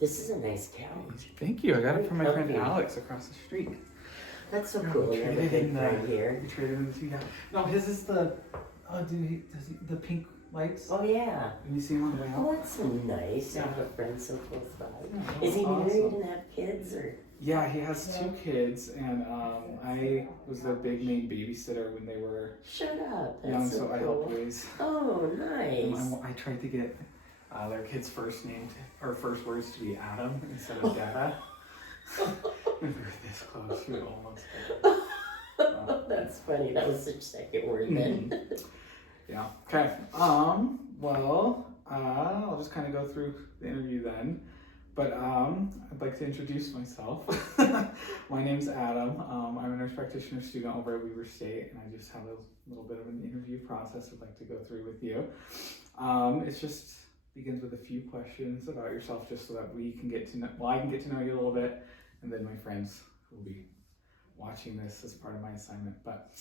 This is a nice couch. Thank you. I got it from my friend Comfy. Alex across the street. That's so cool. You have a big friend here. We traded in the two. Yeah. No, his is the. Oh, does he the pink lights? Oh yeah. Can you see him on the way out? Oh, that's so nice. Yeah. I have a friend so close by. Yeah, Is he awesome. married and have kids or? Yeah, he has 2 kids, and I was their big main babysitter when they were Shut up. That's young, so so I cool. helped raise. Oh, And nice. I tried to get their kids' first name or first words to be Adam instead of Dada. We were this close. We almost. That's funny. That was such second word then. Yeah. Okay. Well, I'll just kind of go through the interview then. But I'd like to introduce myself. My name's Adam. I'm a nurse practitioner student over at Weber State, and I just have a little bit of an interview process I'd like to go through with you. It's just begins with a few questions about yourself, just so that we can get to know. Well, I can get to know you a little bit, and then my friends will be watching this as part of my assignment. But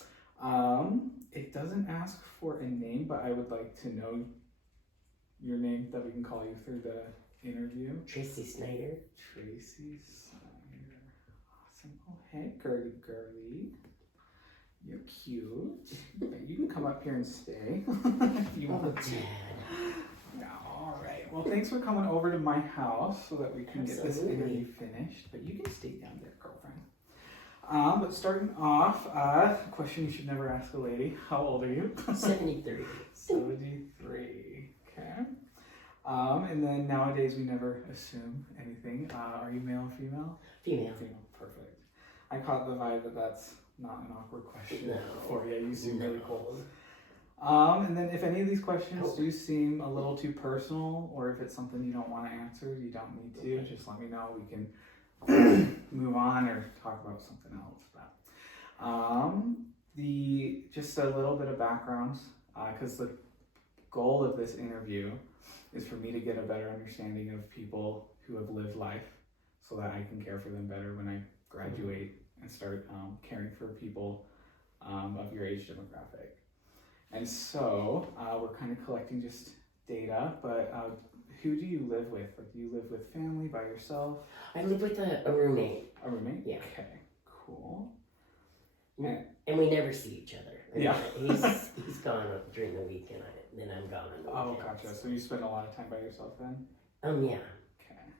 it doesn't ask for a name, but I would like to know your name that we can call you through the interview. Tracy Snyder. Tracy Snyder. Awesome. Oh, hey, girly. You're cute. You can come up here and stay if you Oh, want to. Dad. Yeah, all right. Well, thanks for coming over to my house so that we can get this Absolutely. interview finished. But you can stay down there, girlfriend. But starting off, a question you should never ask a lady. How old are you? 73. 73. Okay. And then nowadays we never assume anything. Are you male or female? Female. Female. Perfect. I caught the vibe that that's not an awkward question No. for you. You seem really cool. No. And then if any of these questions do seem a little too personal, or if it's something you don't want to answer, you don't need to. Just let me know. We can move on or talk about something else. But just a little bit of background, because the goal of this interview is for me to get a better understanding of people who have lived life, so that I can care for them better when I graduate and start caring for people of your age demographic. And so we're kind of collecting just data, but who do you live with? Like, do you live with family, by yourself? I live with a roommate. A roommate? Yeah. Okay, cool. And we never see each other. Yeah. He's gone during the week and then I'm gone on the Oh, weekends. gotcha. So you spend a lot of time by yourself then? Yeah. Okay.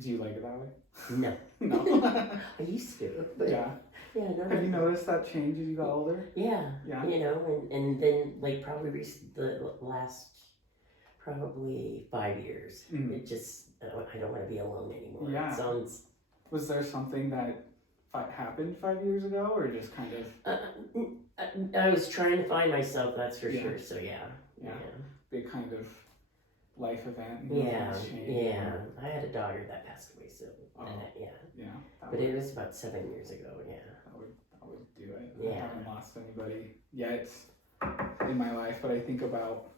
Do you like it that way? No. No. I used to, but Yeah. yeah, no. Have you noticed that change as you got older? Yeah. Yeah. You know, and then like probably the last probably 5 years. Mm. It just I don't want to be alone anymore. Yeah. It sounds. Was there something that happened 5 years ago, or just kind of I was trying to find myself. That's for Yeah. sure. So yeah. Yeah. big kind of life event? and Yeah. things changed? Yeah. I had a daughter that passed away. So Oh. yeah. Yeah. That But would, it was about 7 years ago. Yeah. that would do it. I Yeah. haven't lost anybody yet in my life, but I think about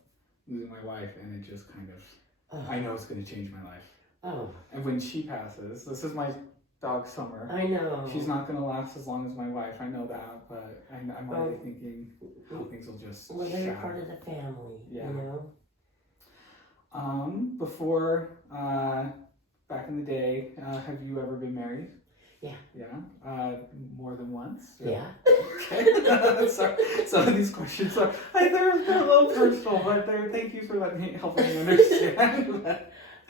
losing my wife, and it just kind of, I know it's going to change my life. Oh. And when she passes, this is my dog Summer. I know. She's not going to last as long as my wife. I know that, but I'm already Oh. thinking how things will just Well, they're shatter. part of the family. Yeah. You know. Before, back in the day, have you ever been married? Yeah. Yeah. More than once? Or- Yeah. Okay. Some of these questions are, they're a little personal, but thank you for helping me understand.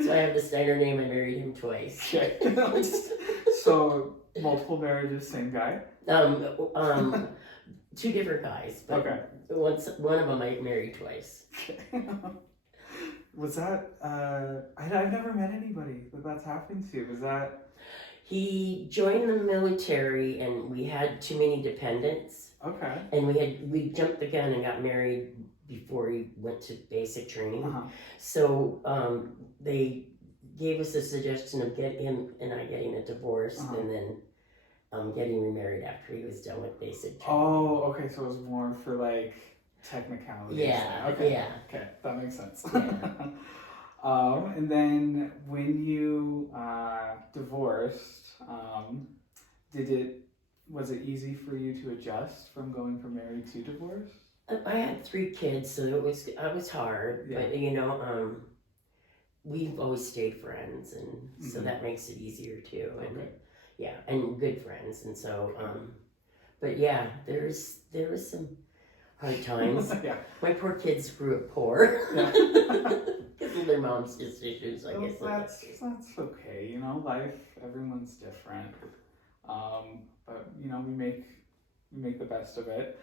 So I have the Snyder name. I married him twice. Okay. So multiple marriages, same guy. Two different guys. But Okay. one of them I married twice. Was that? I've never met anybody that's happened to. Was that? He joined the military, and we had too many dependents, Okay. and we jumped the gun and got married before he went to basic training. Uh-huh. So they gave us the suggestion of him and I getting a divorce, Uh-huh. and then getting remarried after he was done with basic training. Oh, okay. So it was more for like technicality. Yeah, Okay. yeah. Okay, that makes sense. Yeah. And then when you divorced, was it easy for you to adjust from going from married to divorce? I had 3 kids, so I was hard, Yeah. but we've always stayed friends, and so Mhm. that makes it easier too. And Okay. yeah, and good friends, and so but yeah, there was some hard times. Yeah. My poor kids grew up poor Yeah. because of their mom's decisions. I guess That's okay. You know, life. Everyone's different. But you know, we make the best of it.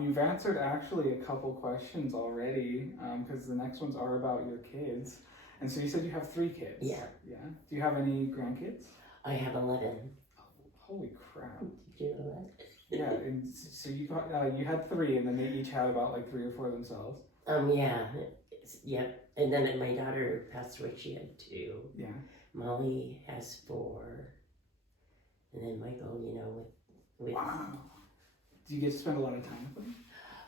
You've answered actually a couple questions already. Because the next ones are about your kids. And so you said you have 3 kids. Yeah. Yeah. Do you have any grandkids? I have 11. Oh, holy crap. Did you know that? Yeah. And so you got you had 3, and then they each had about like 3 or 4 themselves. Yeah, yeah. And then my daughter passed away. She had 2. Yeah. Molly has 4, and then Michael. You know, with Wow. Do you get to spend a lot of time with them?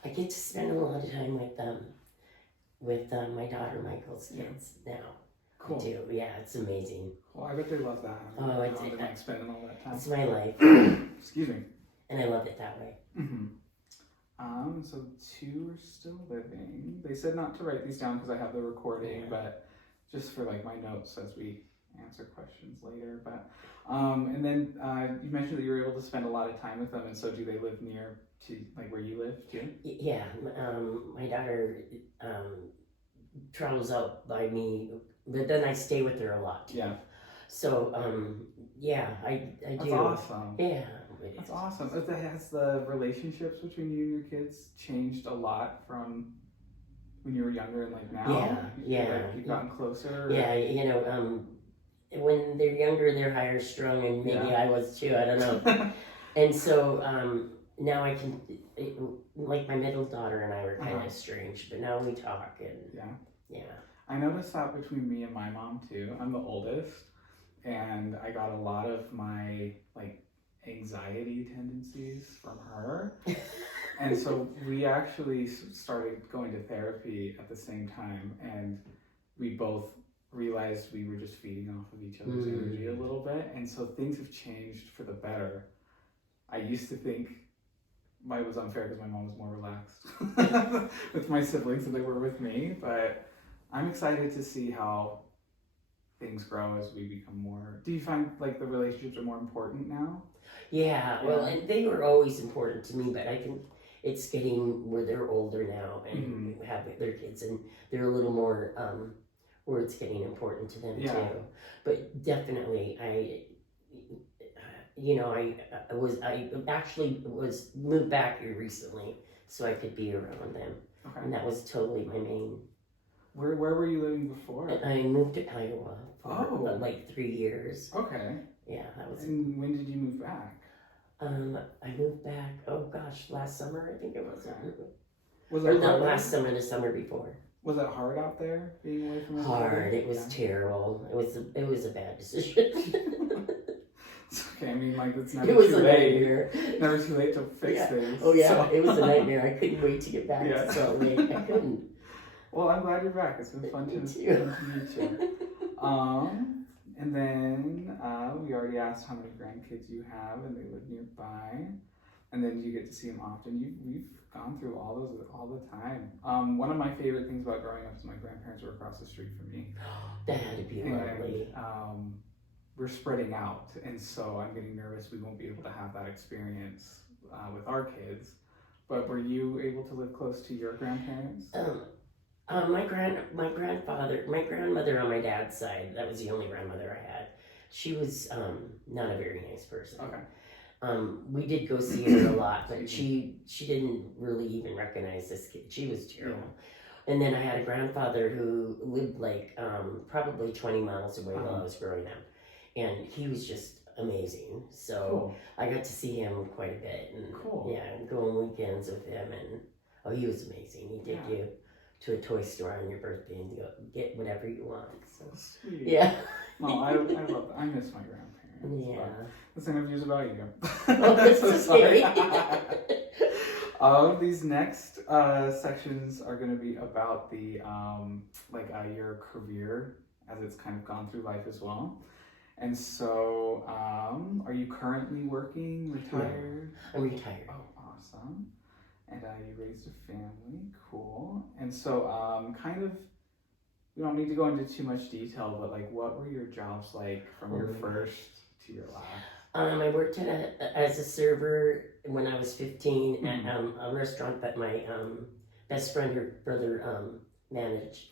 I get to spend a lot of time with my daughter Michael's kids now. Cool. I do. Yeah, it's amazing. Well, I bet they love that. Oh, it's like spending all that time. It's my life, Excuse me. and I love it that way. Mm-hmm. So 2 are still living. They said not to write these down because I have the recording, Yeah. but just for like my notes as we answer questions later. But and then you mentioned that you were able to spend a lot of time with them, and so do they live near to like where you live too? Yeah, my daughter travels out by me, but then I stay with her a lot too. Yeah. So yeah, I That's do. awesome. Yeah. That's awesome. Has the relationships between you and your kids changed a lot from when you were younger and like now? Yeah, You feel yeah. like you've gotten closer? Or? Yeah, you know, when they're younger, they're higher strung, and maybe Yeah. I was too. I don't know. And so now I can, like my middle daughter and I were kind of estranged, but now we talk, and yeah. I noticed that between me and my mom too. I'm the oldest, and I got a lot of my like anxiety tendencies from her. And so we actually started going to therapy at the same time, and we both realized we were just feeding off of each other's energy a little bit, and so things have changed for the better. I used to think it was unfair because my mom was more relaxed with my siblings than they were with me, but I'm excited to see how things grow as we become more. Do you find like the relationships are more important now? Yeah, well, and they were always important to me, but I think it's getting where they're older now and have their kids, and they're a little more where it's getting important to them too. But definitely, I actually was moved back here recently so I could be around them, and that was totally my main. Where were you living before? I moved to Iowa for like 3 years. Okay. Yeah, that was. And when did you move back? I moved back. Oh gosh, last summer I think it was. Was Or it not hard last summer, the summer before. Was it hard out there being away from everybody? Hard. It was terrible. It was a bad decision. It's okay. I mean, like it's never It was too a late. nightmare. Never too late to fix things. Oh yeah, so. it was a nightmare. I couldn't wait to get back to Salt Lake. I couldn't. Well, I'm glad you're back. It's been fun to meet you. And then we already asked how many grandkids you have, and they live nearby. And then you get to see them often. We've gone through all those all the time. One of my favorite things about growing up is my grandparents were across the street from me. That had to be lovely. And we're spreading out, and so I'm getting nervous we won't be able to have that experience with our kids. But were you able to live close to your grandparents? My grandmother on my dad's side, that was the only grandmother I had. She was not a very nice person. Okay. We did go see her a lot, but she didn't really even recognize this kid. She was terrible. Yeah. And then I had a grandfather who lived like probably 20 miles away while I was growing up, and he was just amazing. So I got to see him quite a bit, and go on weekends with him, and he was amazing. He did you to a toy store on your birthday and go get whatever you want. So sweet. Yeah. No, I love that. I miss my grandparents. Yeah. This interview's about you. Oh, this is scary. These next sections are going to be about the your career as it's kind of gone through life as well. And so, are you currently working, retired? No, I'm retired. Oh, awesome. And you raised a family, cool. And so, we don't need to go into too much detail, but like, what were your jobs like from your first to your last? I worked as a server when I was 15 at a restaurant that my best friend, her brother, managed.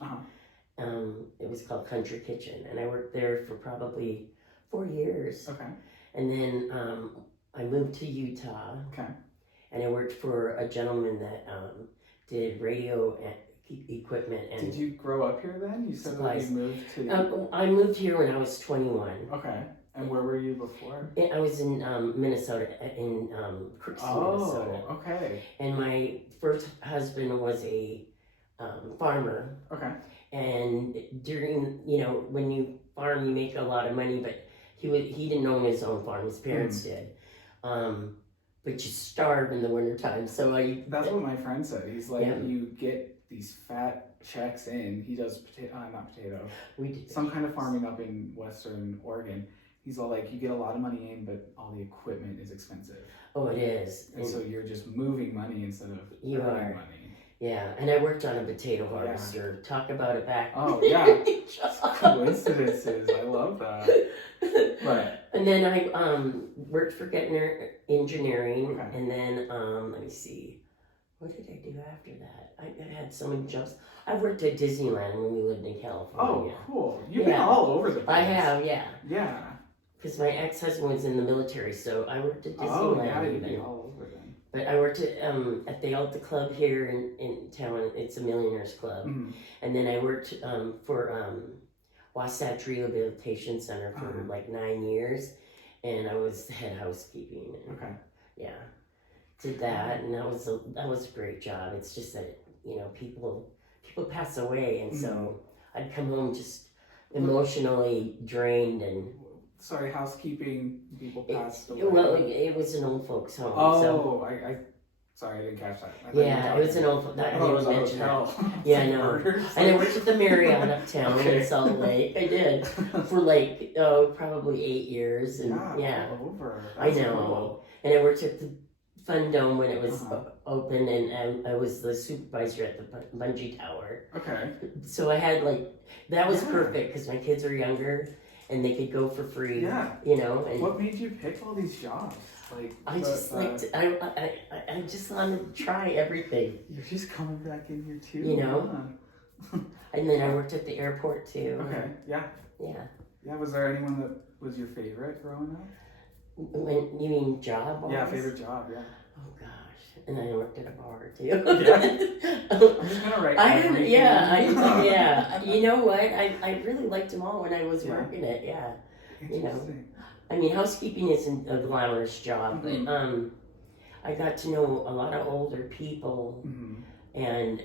It was called Country Kitchen, and I worked there for probably 4 years. Okay. And then I moved to Utah. Okay. And I worked for a gentleman that did radio equipment. And did you grow up here then? You said that you moved to... I moved here when I was 21. Okay. And where were you before? I was in Minnesota, in Crookston, Minnesota. Okay. And my first husband was a farmer. Okay. And during, when you farm, you make a lot of money, but he didn't own his own farm. His parents did. But you starve in the wintertime. So that's what my friend said. He's like, you get these fat checks in. He does not potato. We did some kind of farming up in Western Oregon. He's all like, you get a lot of money in, but all the equipment is expensive. Oh, it is. And so you're just moving money instead of earning money. Yeah, and I worked on a potato harvester. Yeah. Talk about it back. Oh, yeah. Coincidences. I love that. Right. And then I worked for Gettner Engineering. Okay. And then, let me see. What did I do after that? I had so many jobs. I worked at Disneyland when we lived in California. Oh, cool. You've been all over the place. I have, yeah. Yeah. Because my ex-husband was in the military, so I worked at Disneyland. Oh, yeah, you'd be all over then. But I worked at the Alta Club here in town. It's a millionaires club. Mm-hmm. And then I worked for Wasatch Rehabilitation Center for like 9 years. And I was the head housekeeping. Okay. Yeah. Did that, and that was a great job. It's just that, people pass away, and so I'd come home just emotionally drained and... Sorry, housekeeping, people passed away. Well, it was an old folks home. Oh, sorry, I didn't catch that. Yeah, it was an old folks. I didn't mention that. Yeah, I know. And I worked at the Marriott uptown in Salt Lake. I did for like probably 8 years, and all over. I know. Cool. And I worked at the Fun Dome when it was open, and I was the supervisor at the bungee tower. Okay. So I had that was perfect because my kids were younger. And they could go for free. Yeah. And what made you pick all these jobs? I just wanted to try everything. You're just coming back in here too. And then I worked at the airport too. Okay. Yeah. Yeah. Yeah. Was there anyone that was your favorite growing up? When you mean job? Yeah, favorite job. Yeah. Oh gosh. And I worked at a bar too. Yeah. I'm just gonna write. Yeah. You know what? I really liked them all when I was working it. Yeah. Interesting. I mean, housekeeping isn't a glamorous job, but I got to know a lot of older people, and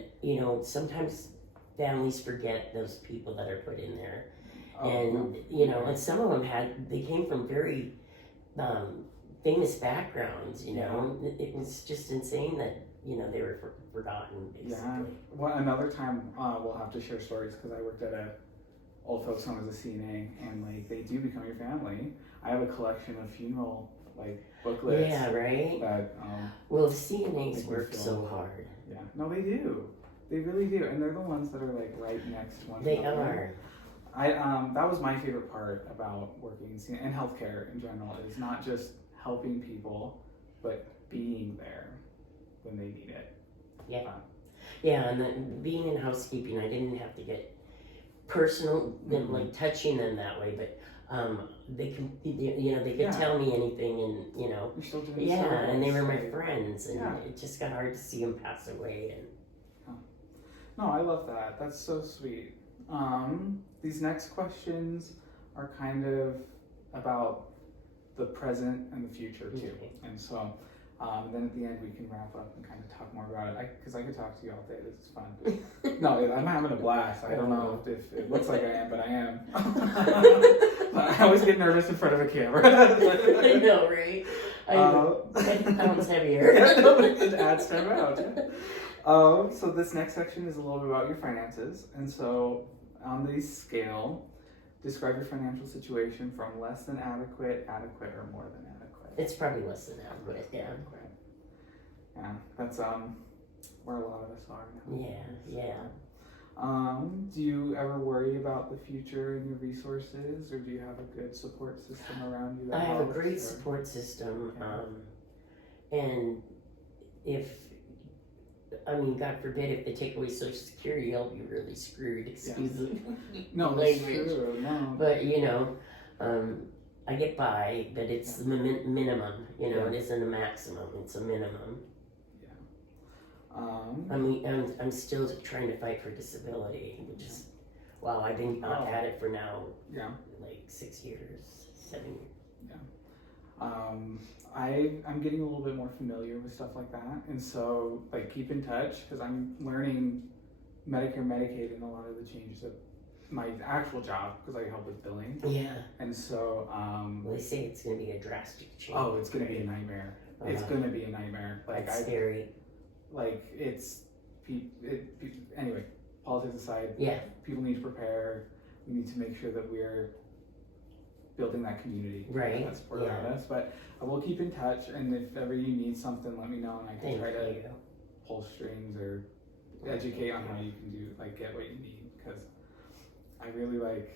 sometimes families forget those people that are put in there, and some of them they came from very famous backgrounds. It was just insane that they were forgotten basically. Yeah. Well, another time we'll have to share stories because I worked at a old folks home as a CNA, and they do become your family. I have a collection of funeral booklets. Yeah, right. That well, the CNAs work so hard. Yeah, no, they do. They really do, and they're the ones that are right next to one another. They are. That was my favorite part about working in CNA and healthcare in general is not just helping people, but being there when they need it. Yeah. Yeah, and then being in housekeeping, I didn't have to get personal, touching them that way, but they could tell me anything, and You're still doing and they were my friends, and it just got hard to see them pass away. And no, I love that. That's so sweet. These next questions are kind of about the present and the future too, and so. Then at the end we can wrap up and kind of talk more about it. Because I could talk to you all day. This is fun. No, I'm having a blast. I don't know if it looks like I am, but I am. I always get nervous in front of a camera. I know, right? It sounds heavier. It adds time out. Yeah. So this next section is a little bit about your finances. And so on the scale, describe your financial situation from less than adequate, adequate, or more than adequate. It's probably less than adequate, yeah. Yeah, that's where a lot of us are now. Yeah. Do you ever worry about the future and your resources, or do you have a good support system around you? That I have a helps, great or- support system, Okay. and if, I mean, God forbid, if they take away Social Security, I'll be really screwed. Excuse the No, that's language. true. No. But I get by, but it's the minimum. Yeah. It isn't a maximum; it's a minimum. Um, I mean, I'm still trying to fight for disability, which is, wow, I've been at it for now, yeah. like 6 years, 7 years. I'm getting a little bit more familiar with stuff like that, and so like keep in touch because I'm learning Medicare, Medicaid, and a lot of the changes of my actual job because I help with billing, Yeah. and so Well, they say it's going to be a drastic change. oh, it's gonna be a nightmare. It's gonna be a nightmare. Like That's scary. like anyway. Politics aside, Yeah. people need to prepare. We need to make sure that we're building that community Right, that's support around us. But I will keep in touch, and if ever you need something, let me know, and I can Thank try to you. pull strings or educate on how you can do get what you need. Because I really like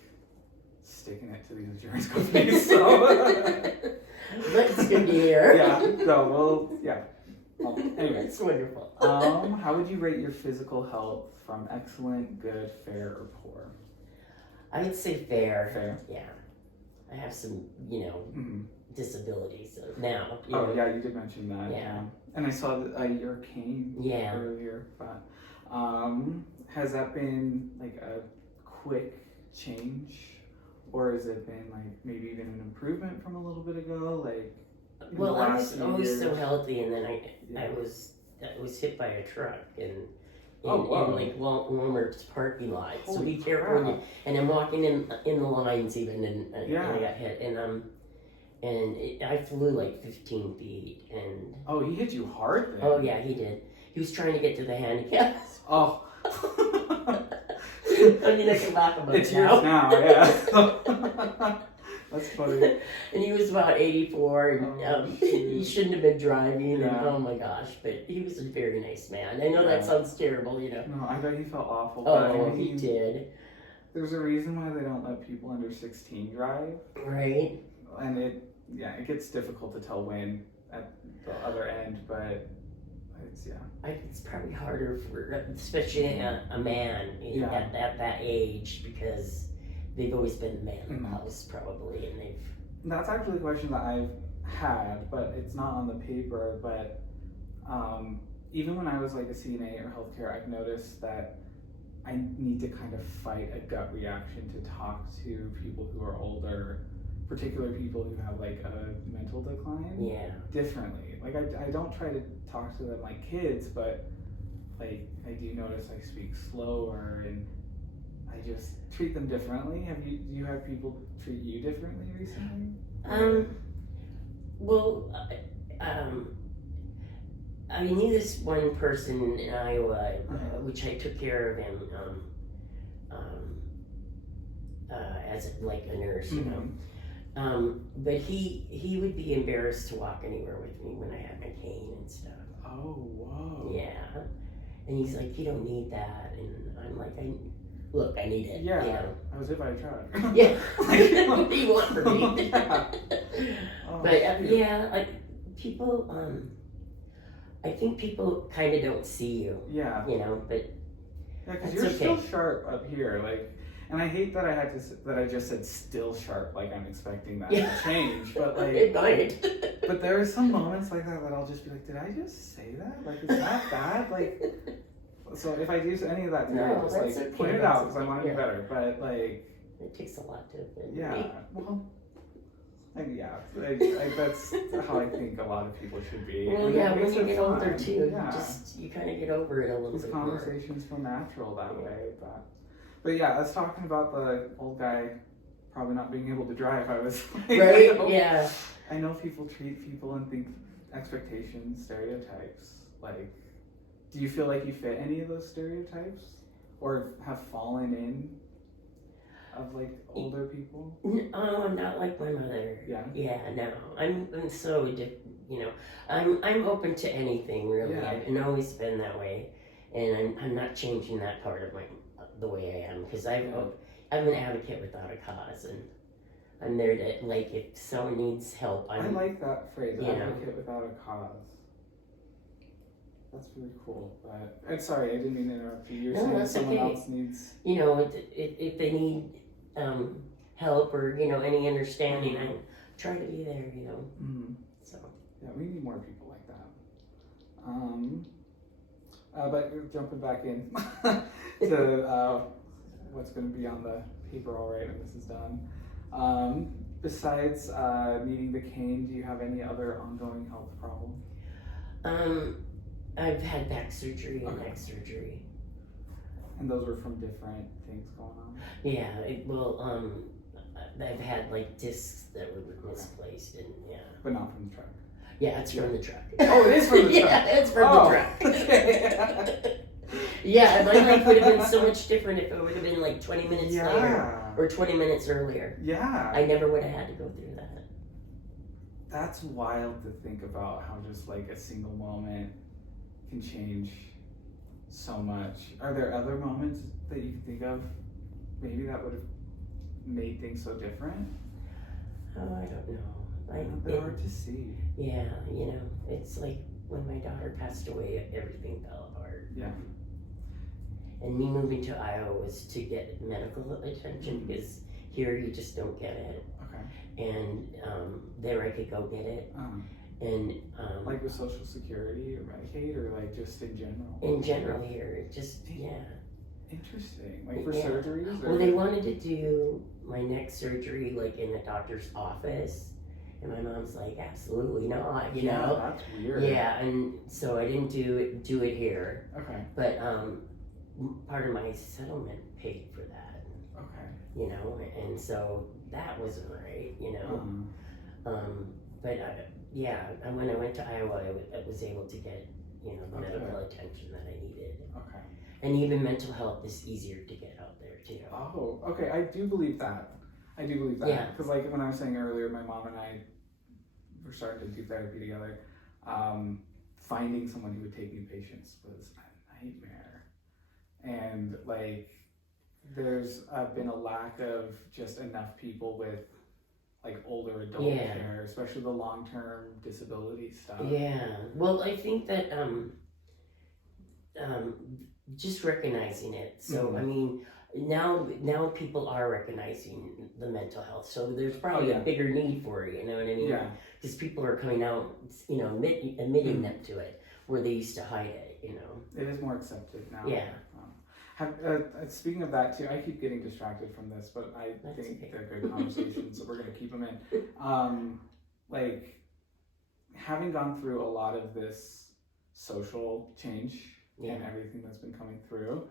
sticking it to these insurance companies. So But it's good to hear. yeah. So well, yeah. Anyways, It's wonderful. how would you rate your physical health from excellent, good, fair, or poor? I'd say fair. Fair. Yeah. I have some, Mm-hmm. disabilities now. Oh yeah, you did mention that. Yeah. And I saw your cane Yeah. earlier, but has that been like a quick change, or has it been like maybe even an improvement from a little bit ago? Like, in Well, the I last was few always so years? healthy, and then I Yeah. was hit by a truck in Oh, wow. like Walmart's parking lot. So Holy be careful. When crap. and I'm walking in the lines even, and Yeah. I got hit, and I flew like 15 feet, and Oh, he hit you hard then. oh yeah, he did. He was trying to get to the handicap. Oh. I mean, I can laugh about It's it yours now. now, yeah. That's funny. And he was about 84, and Oh, he shoot. shouldn't have been driving. And Yeah. oh my gosh, but he was a very nice man. I know Yeah. that sounds terrible, No, I bet he felt awful. But Oh, I mean, he did. There's a reason why they don't let people under 16 drive, Right? and it gets difficult to tell when at the other end, but it's It's probably harder for, especially a man Yeah. at that age, because they've always been the man of the Mhm. house, probably, and they've. That's actually a question that I've had, but it's not on the paper. But even when I was like a CNA or healthcare, I've noticed that I need to kind of fight a gut reaction to talk to people who are older, particularly people who have like a mental decline, Yeah. differently. Like I don't try to talk to them like kids, but like I do notice I speak slower and I just treat them differently. Do you have people treat you differently recently? Well, I knew this one person in Iowa, which I took care of him as like a nurse, you know. But he would be embarrassed to walk anywhere with me when I had my cane and stuff. Oh, whoa. Yeah, and he's like, "You don't need that," and I'm like, I need it." Yeah. You know? I was hit by a truck. Yeah. What do you want from me? Yeah. Oh, But shoot. yeah, like people, I think people kind of don't see you, Yeah. you know. But Yeah, because That's you're okay. still sharp up here, like, and I hate that I just said still sharp, like I'm expecting that Yeah. to change, but it like, might. but there are some moments like that I'll just be like, did I just say that? Like, is that bad? Like, so if I do any of that today, No, just that's like okay, point it that's out because I want to okay, be better. But like, It takes a lot to offend yeah, me. well, like, yeah, that's how I think a lot of people should be. Well, And it yeah, when makes you it get older fun. too, Yeah. you kind of get over it a little These bit more. conversations feel natural that way, but yeah, us talking about the old guy probably not being able to drive. I was like, Right? I know, Yeah. I know people treat people and think expectations, stereotypes. Like, do you feel like you fit any of those stereotypes, or have fallen in of like older people? Oh, I'm not like my mother. Yeah. Yeah, no. I'm so you know. I'm open to anything really. Yeah. I've always been that way, and I'm not changing that part of the way I am, because I'm an advocate without a cause, and I'm there to, like, if someone needs help, I like that phrase, you know. advocate without a cause. That's really cool. But I'm sorry, I didn't mean to interrupt you. You're No, saying that's someone okay. else needs. You know, if they need help or, you know, any understanding, I try to be there, you know. Mm-hmm. So. Yeah, we need more people like that. But jumping back in to what's going to be on the paper, all right, when this is done. Besides needing the cane, do you have any other ongoing health problems? I've had back surgery and neck surgery. And those were from different things going on? Yeah, I've had like discs that were misplaced, and yeah. But not from the truck? Yeah, it's from the truck. Oh, it is from the truck? Yeah, it's from the truck. Okay. Yeah, my life would have been so much different if it would have been like 20 minutes later or 20 minutes earlier. Yeah. I never would have had to go through that. That's wild to think about, how just like a single moment can change so much. Are there other moments that you can think of maybe that would have made things so different? Oh, I don't know. They're hard to see. Yeah, you know, it's like when my daughter passed away, everything fell apart. Yeah. And me moving to Iowa was to get medical attention, because here you just don't get it. Okay. And there I could go get it. And like with Social Security or Medicaid, or like just in general? In general here, it just, yeah. Interesting. Like for surgeries? Or? Well, they wanted to do my neck surgery like in a doctor's office. And my mom's like, absolutely not, you know? That's weird. Yeah, and so I didn't do it here. Okay. But part of my settlement paid for that. Okay. You know, and so that wasn't right, you know? But when I went to Iowa, I was able to get, you know, the medical attention that I needed. Okay. And even mental health is easier to get out there too. Oh, okay. I do believe that. Yeah. Because like when I was saying earlier, my mom and I were starting to do therapy together. Finding someone who would take new patients was a nightmare. And like, there's been a lack of just enough people with like older adult care, especially the long-term disability stuff. Yeah. Well, I think that just recognizing it. So I mean, now people are recognizing the mental health. So there's probably a bigger need for it. You know what I mean? Yeah. Because people are coming out, you know, admitting them to it, where they used to hide it. You know. It is more accepted now. Yeah. Speaking of that too, I keep getting distracted from this, but I think they're good conversations, so we're gonna keep them in. Like having gone through a lot of this social change and everything that's been coming through,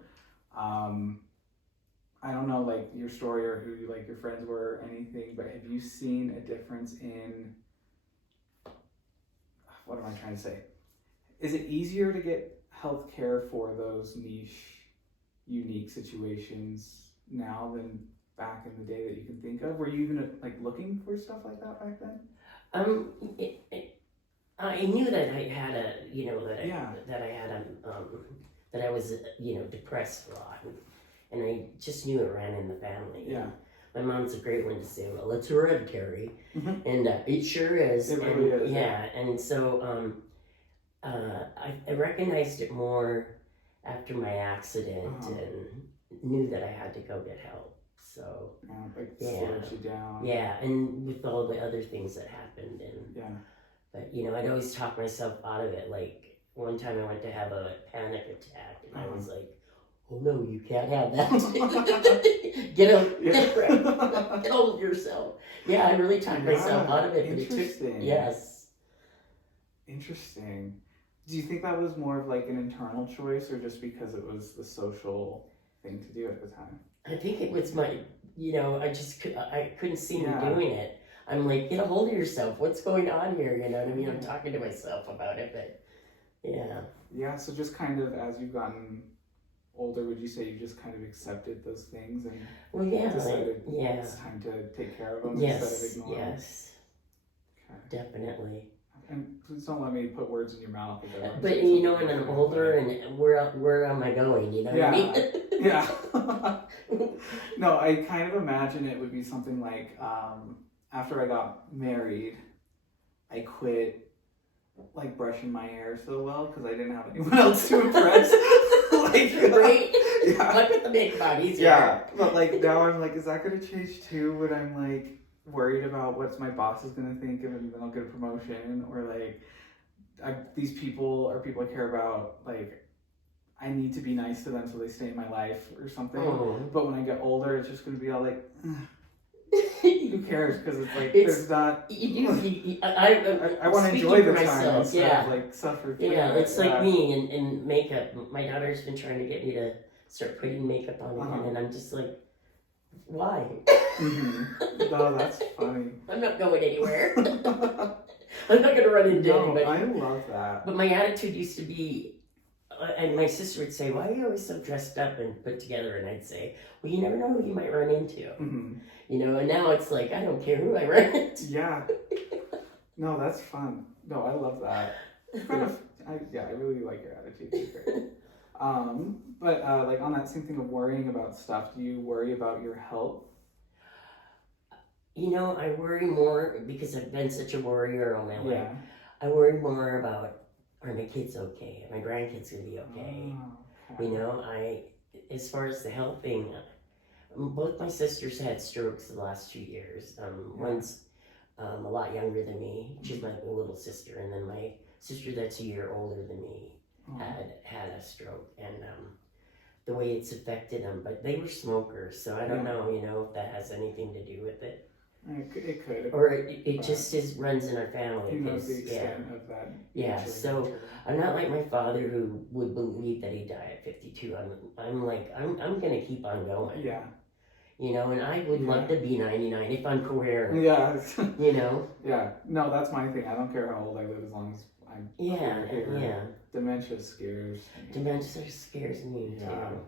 I don't know like your story or who like your friends were or anything, but have you seen a difference in, what am I trying to say? Is it easier to get health care for those niche, unique situations now than back in the day that you can think of? Were you even like looking for stuff like that back then? I knew that I had that I was, you know, depressed a lot, and I just knew it ran in the family. Yeah. My mom's a great one to say, well, it's hereditary, and it sure is. It really is. Yeah, and so I recognized it more after my accident and knew that I had to go get help. So slowed you down. Yeah, and with all the other things that happened, and but you know, I'd always talk myself out of it. Like one time I went to have a panic attack, and I was like, "Oh no, you can't have that! Get hold of yourself." Yeah, I really talked myself out of it. But Interesting. Interesting. Do you think that was more of like an internal choice, or just because it was the social thing to do at the time? I think it was my, you know, I couldn't see me doing it. I'm like, get a hold of yourself. What's going on here? You know what I mean? I'm talking to myself about it, but yeah. Yeah, so just kind of as you've gotten older, would you say you just kind of accepted those things and decided it's time to take care of them instead of ignoring them? Yes, definitely. And please don't let me put words in your mouth. But you know, when I'm older, and where am I going? You know what I mean? Yeah. No, I kind of imagine it would be something like after I got married, I quit like brushing my hair so well because I didn't have anyone else to impress. Like, Right? yeah. I put the makeup on easier. Yeah, but like now I'm like, is that gonna change too when I'm like worried about what my boss is gonna think and then I'll get a promotion or like these people are people I care about, like I need to be nice to them so they stay in my life or something. Oh. But when I get older, it's just gonna be all like, who cares? Because it's like there's not. I want to enjoy the time instead of like suffer through Yeah, it. it's like me in makeup. My daughter's been trying to get me to start putting makeup on again, and I'm just like, why? Mm-hmm. Oh, that's funny. I'm not going anywhere. I'm not gonna run into anybody. I love that. But my attitude used to be, and my sister would say, "Why are you always so dressed up and put together?" And I'd say, "Well, you never know who you might run into." Mm-hmm. You know, and now it's like I don't care who I run into. Yeah. No, that's fun. No, I love that. It's kind of, I really like your attitude. It's great. But like on that same thing of worrying about stuff, do you worry about your health? You know, I worry more because I've been such a worrier all my life. Yeah. I worry more about, are my kids okay? Are my grandkids gonna be okay? Oh, okay. You know, as far as the health thing, both my sisters had strokes the last 2 years. One's a lot younger than me. She's my little sister, and then my sister that's a year older than me had a stroke, and the way it's affected them. But they were smokers, so I don't know, you know, if that has anything to do with it. It could. Or it just runs in our family. Who knows the extent of that? Yeah, so I'm not like my father who would believe that he died at 52. I'm like, I'm gonna keep on going. Yeah. You know, and I would love to be 99 if I'm coherent. Yeah. You know? Yeah. No, that's my thing. I don't care how old I live as long as I'm coherent. Yeah. Dementia scares me. Dementia scares me Yeah. too.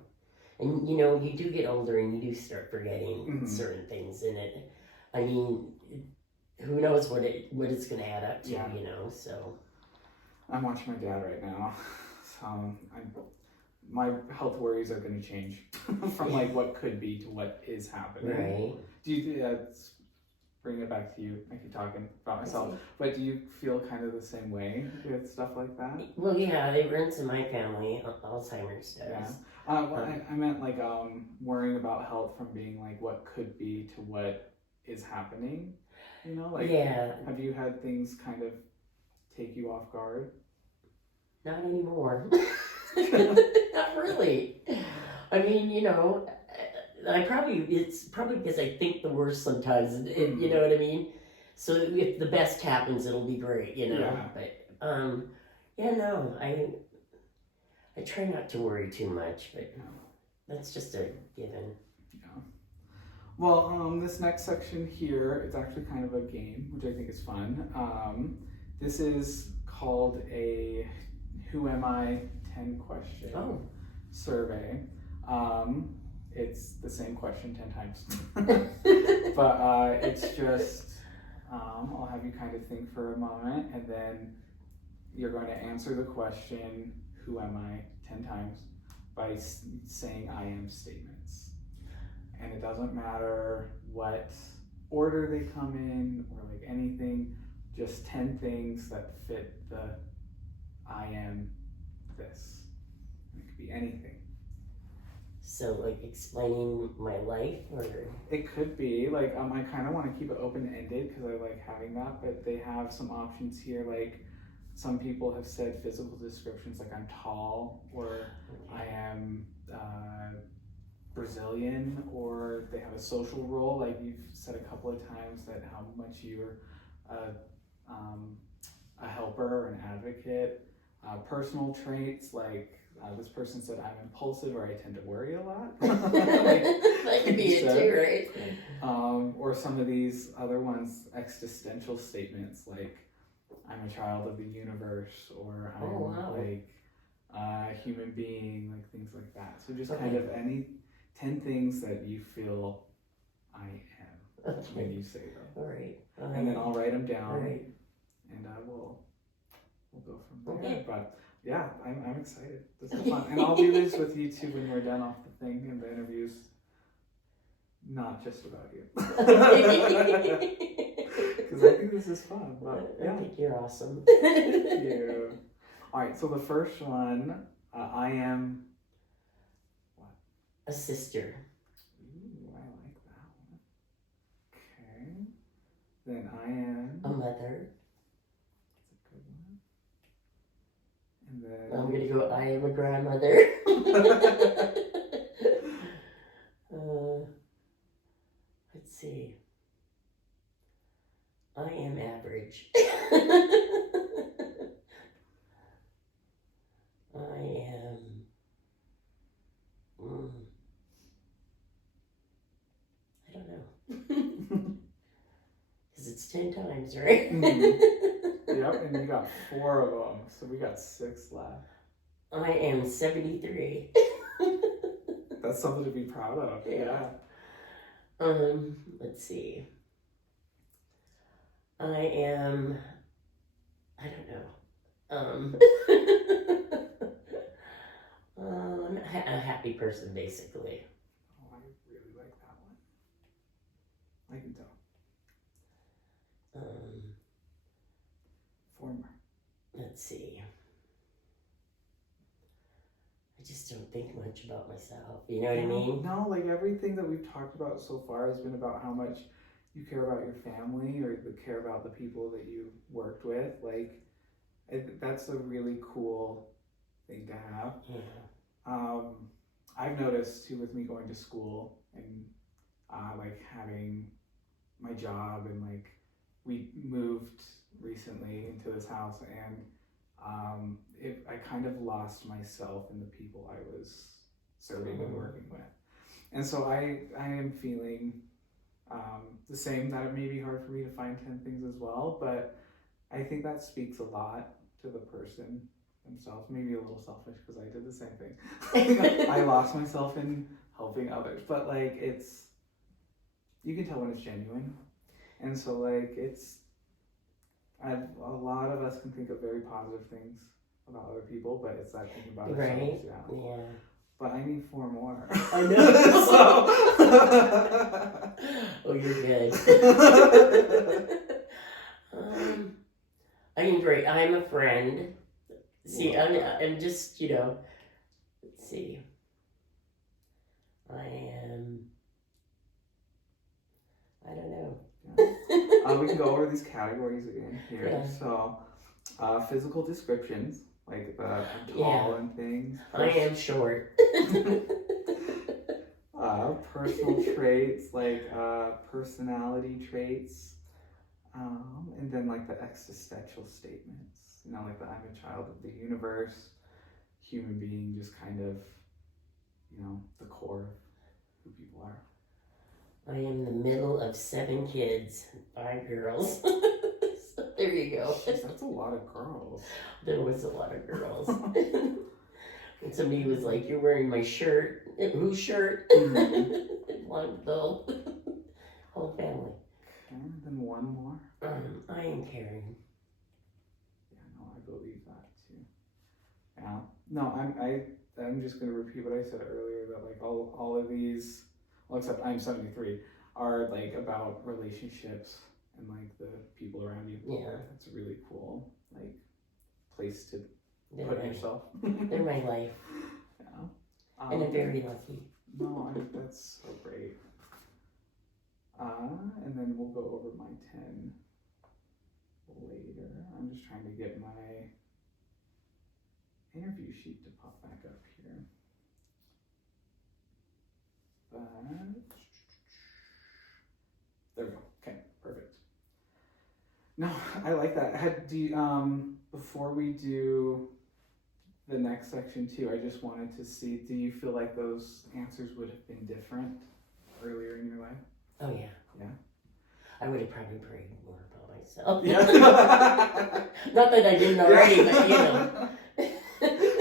And you know, you do get older and you do start forgetting certain things in it. I mean, who knows what it's gonna add up to, you know, so. I'm watching my dad right now. So my health worries are going to change from like what could be to what is happening. Right. Do you bring it back to you? I keep talking about myself, but do you feel kind of the same way with stuff like that? Well, yeah, it runs in my family. Alzheimer's does. Yeah. I meant like worrying about health from being like what could be to what is happening. You know, like have you had things kind of take you off guard? Not anymore. Not really. I mean, you know, it's probably because I think the worst sometimes, and you know what I mean? So if the best happens, it'll be great, you know? Yeah. But, no, I try not to worry too much, but that's just a given. Yeah. Well, this next section here, it's actually kind of a game, which I think is fun. This is called a Who Am I 10 question survey. It's the same question 10 times. But it's just, I'll have you kind of think for a moment, and then you're going to answer the question, who am I, 10 times, by saying I am statements. And it doesn't matter what order they come in or like anything, just 10 things that fit the I am this. It could be anything. So, like, explaining my life, or? It could be, like, I kind of want to keep it open-ended because I like having that, but they have some options here, like, some people have said physical descriptions, like I'm tall, or I am Brazilian, or they have a social role, like you've said a couple of times that how much you're a helper or an advocate. Personal traits, like this person said I'm impulsive or I tend to worry a lot. That could be it too, right? Or some of these other ones, existential statements like I'm a child of the universe, or I'm like a human being, like things like that. So just kind of any 10 things that you feel I am when you say them. All right. And then I'll write them down, right. and we'll go from there. Okay. But yeah, I'm excited. This is fun. And I'll do this with you too when we're done off the thing and the interviews. Not just about you. Because I think this is fun. But, yeah. I think you're awesome. Thank you. All right, so the first one, I am what? A sister. Ooh, I like that one. Okay. Then I am. A mother. That's a good one. And then. I'm gonna go. I am a grandmother. Let's see. I am average. I am. I don't know. Because it's 10 times, right? Yep, and you got 4 of them, so we got 6 left. I am 73. That's something to be proud of. Yeah. Let's see. I am. I don't know. A happy person, basically. Oh, I really like that one. I can tell. 4 more. Let's see. I just don't think much about myself. You know what I mean? No, like everything that we've talked about so far has been about how much you care about your family or you care about the people that you worked with. Like, that's a really cool thing to have. Yeah. I've noticed too with me going to school and like having my job and like we moved recently into this house and I kind of lost myself in the people I was serving and working with. And so I am feeling the same, that it may be hard for me to find 10 things as well, but I think that speaks a lot to the person themselves. Maybe a little selfish because I did the same thing. I lost myself in helping others, but like you can tell when it's genuine. And so like a lot of us can think of very positive things about other people, but it's that thinking about ourselves. Yeah. But I need 4 more. I know. Oh, you're good. I'm great. I'm a friend. See, I'm just, let's see. I don't know. We can go over these categories again here. Yeah. So, physical descriptions, like I'm tall and things. I am short. Personal traits, like personality traits, and then like the existential statements. Like that I'm a child of the universe, human being, just kind of, the core of who people are. I am the middle of 7 kids, 5 girls. So there you go. Jeez, that's a lot of girls. There was a lot of girls. And somebody was like, "You're wearing my shirt." Whose shirt? One though. Whole family. Okay, and then one more. I am Karen. Yeah, no, I believe that too. Yeah. No, I'm just gonna repeat what I said earlier, that like all of these, well, except I'm 73, are like about relationships and like the people around you. Yeah. That's a really cool like place to They're put my, yourself. They're my life. Yeah. And I'm very lucky. No, that's so great. And then we'll go over my 10 later. I'm just trying to get my interview sheet to pop back up here. But there we go. Okay, perfect. No, I like that. Before we do the next section too, I just wanted to see, do you feel like those answers would have been different earlier in your life? Oh yeah. Yeah. I would have probably prayed more about myself. Yeah. Not that I didn't already, but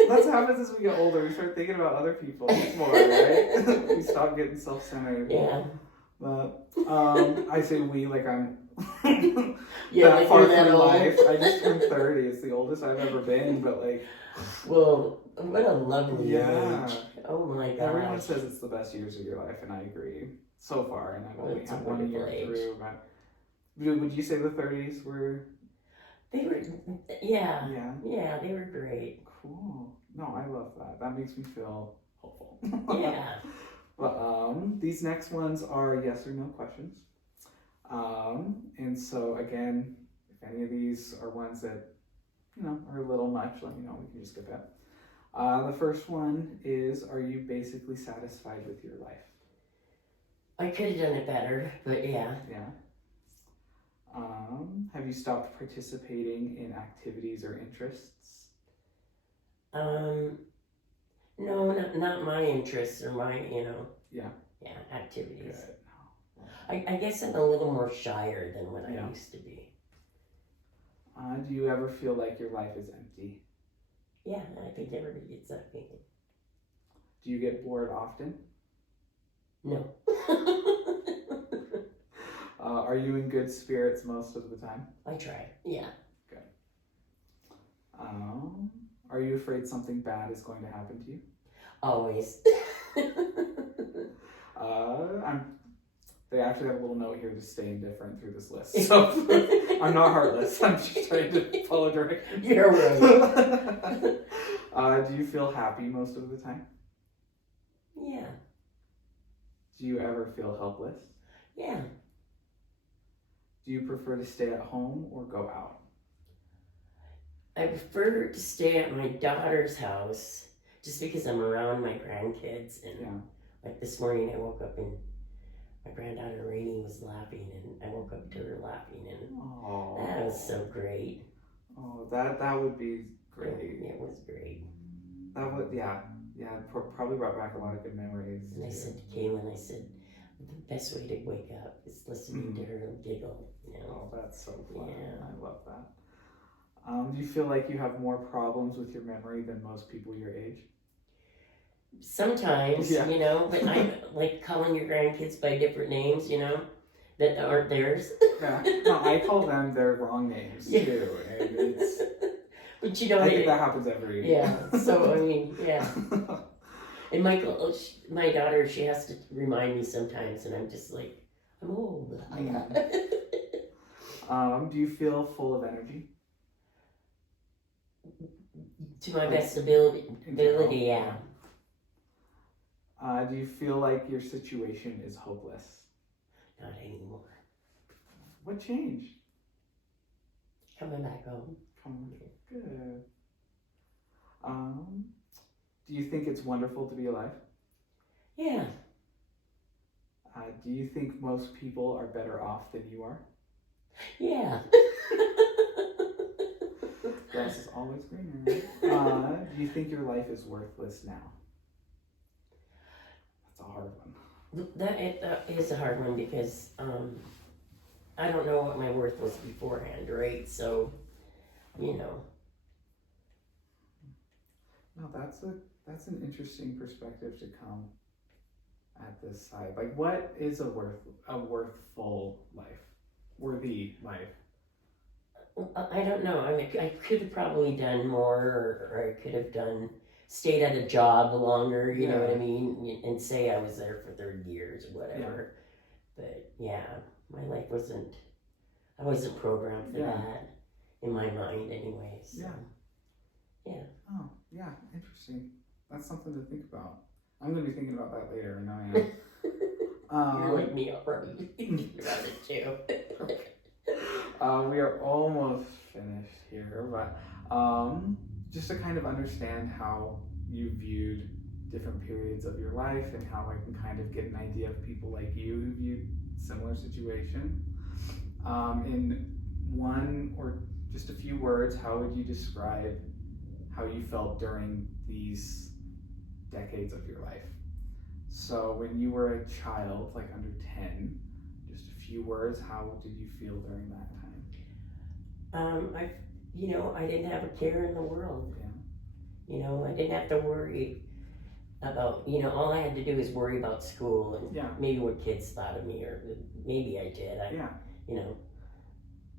That's what happens as we get older. We start thinking about other people more, right? We stop getting self-centered. Yeah. But I say we, like I'm Yeah, that like far you're that through old. life. I just turned 30. It's the oldest I've ever been, but like, Well, what a lovely yeah. age. Oh my Everyone gosh. says it's the best years of your life, and I agree so far. And I've only It's a had 1 year wonderful age. through. But would you say the 30s were? They were, yeah, Yeah. yeah, they were great. Cool. No, I love that. That makes me feel hopeful. Yeah. But these next ones are yes or no questions. And so again, if any of these are ones that are a little much, let me know. We can just skip it. The first one is: are you basically satisfied with your life? I could have done it better, but yeah. Yeah. Have you stopped participating in activities or interests? No, not my interests or my, Yeah. activities. Good. I guess I'm a little more shyer than what Yeah. I used to be. Do you ever feel like your life is empty? Yeah, I think everybody gets that feeling. Do you get bored often? No. Are you in good spirits most of the time? I try. Yeah. Are you afraid something bad is going to happen to you? Always. They actually have a little note here to stay indifferent through this list. So I'm not heartless. I'm just trying to follow directions. You're right. Do you feel happy most of the time? Yeah. Do you ever feel helpless? Yeah. Do you prefer to stay at home or go out? I prefer to stay at my daughter's house just because I'm around my grandkids. And Yeah. like this morning, I woke up and my granddaughter Rainey was laughing, and I woke up to her laughing, and Oh, that was so great. Oh, that would be great. It was great. That would, yeah, probably brought back a lot of good memories. And I said to Kaylin, I said, the best way to wake up is listening to her giggle. Oh, that's so fun. Yeah. I love that. Do you feel like you have more problems with your memory than most people your age? Sometimes, Yeah. But I like calling your grandkids by different names, that aren't theirs. Yeah. No, I call them their wrong names Yeah. too, and it's. But I think that happens every. Yeah. So I mean, yeah. And Michael, my daughter, she has to remind me sometimes, and I'm just like, I'm old. Do you feel full of energy? To my best ability, yeah. Do you feel like your situation is hopeless? Not anymore. What changed? Coming back home. Good. Do you think it's wonderful to be alive? Yeah. Do you think most people are better off than you are? Yeah. Grass is always greener. Do you think your life is worthless now? That's a hard one. That is a hard one because I don't know what my worth was beforehand, right? So, No, that's an interesting perspective to come at this side. Like, what is a worthful life? Worthy life? I don't know. I mean, I could have probably done more, or I could have stayed at a job longer, you know what I mean? And say I was there for 30 years or whatever. Yeah. But yeah, my life I wasn't programmed for that in my mind anyway. So. Yeah. Oh, yeah, interesting. That's something to think about. I'm going to be thinking about that later, I am. You're like me already. Thinking about it too. We are almost finished here, but just to kind of understand how you viewed different periods of your life and how I can kind of get an idea of people like you who viewed similar situation. In one or just a few words, how would you describe how you felt during these decades of your life? So when you were a child, like under 10, just a few words, how did you feel during that time? I didn't have a care in the world. Yeah. I didn't have to worry about, all I had to do was worry about school and maybe what kids thought of me, or maybe I did.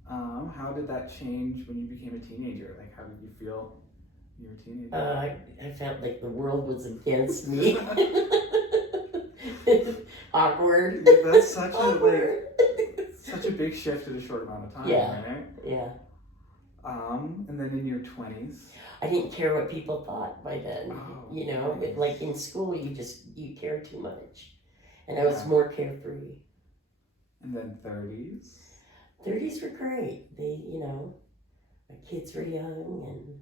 How did that change when you became a teenager? Like, how did you feel you were a teenager? I felt like the world was against me. Awkward. That's such Awkward. such a big shift in a short amount of time, Yeah. right? Yeah. And then in your 20s. I didn't care what people thought by then. Oh, You know, nice. like in school, you care too much, and I was Yeah. more carefree. And then 30s. 30s were great. My kids were young, and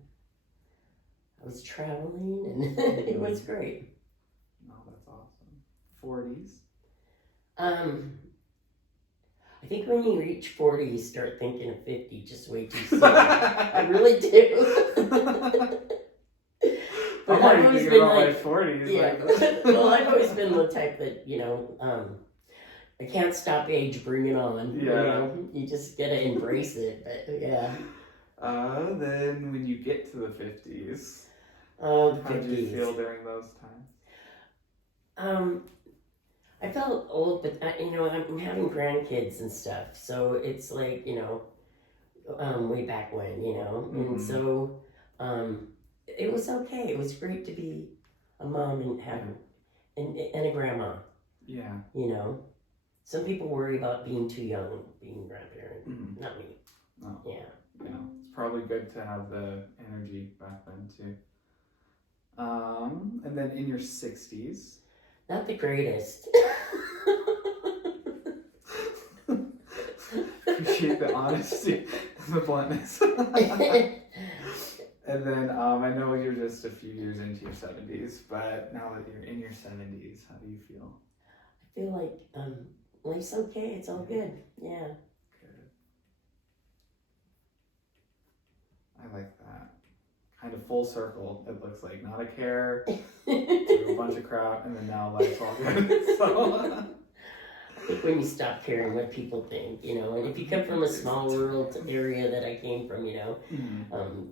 I was traveling, and it was great. No, that's awesome. 40s. I think when you reach 40, you start thinking of 50 just way too soon. I really do. But I'm I've already always thinking been about like, my 40s. yeah. Like, Well, I've always been the type that, I can't stop age, bring it on. Yeah. You just gotta embrace it. But yeah. Then when you get to the 50s, Oh, the how did you 50s. feel during those times? I felt old, but I'm having grandkids and stuff, so it's like way back when, and so it was okay. It was great to be a mom and have and a grandma. Yeah. Some people worry about being too young, being a grandparent. Mhm. Not me. No. Yeah. Yeah. It's probably good to have the energy back then too. And then in your 60s. Not the greatest. Appreciate the honesty and the bluntness. And then I know you're just a few years into your 70s, but now that you're in your 70s, how do you feel? I feel like life's okay. It's all good. Yeah. Good. I like that. Kind of full circle, it looks like. Not a care, to a bunch of crap, and then now life's all good. So. I think when you stop caring what people think, and if you come from a small rural area that I came from,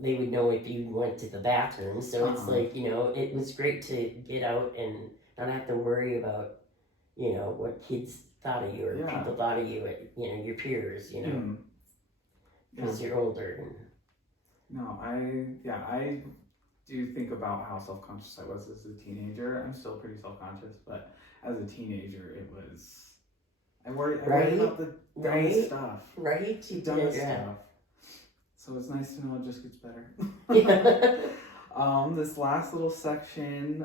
they would know if you went to the bathroom. So it's like, it was great to get out and not have to worry about, what kids thought of you or people thought of you, your peers, because you're older. And... No, I do think about how self-conscious I was as a teenager. I'm still pretty self-conscious, but as a teenager, it was... I worry about the dumbest stuff. Right? You Dumbest did, yeah. stuff. So it's nice to know it just gets better. Yeah. This last little section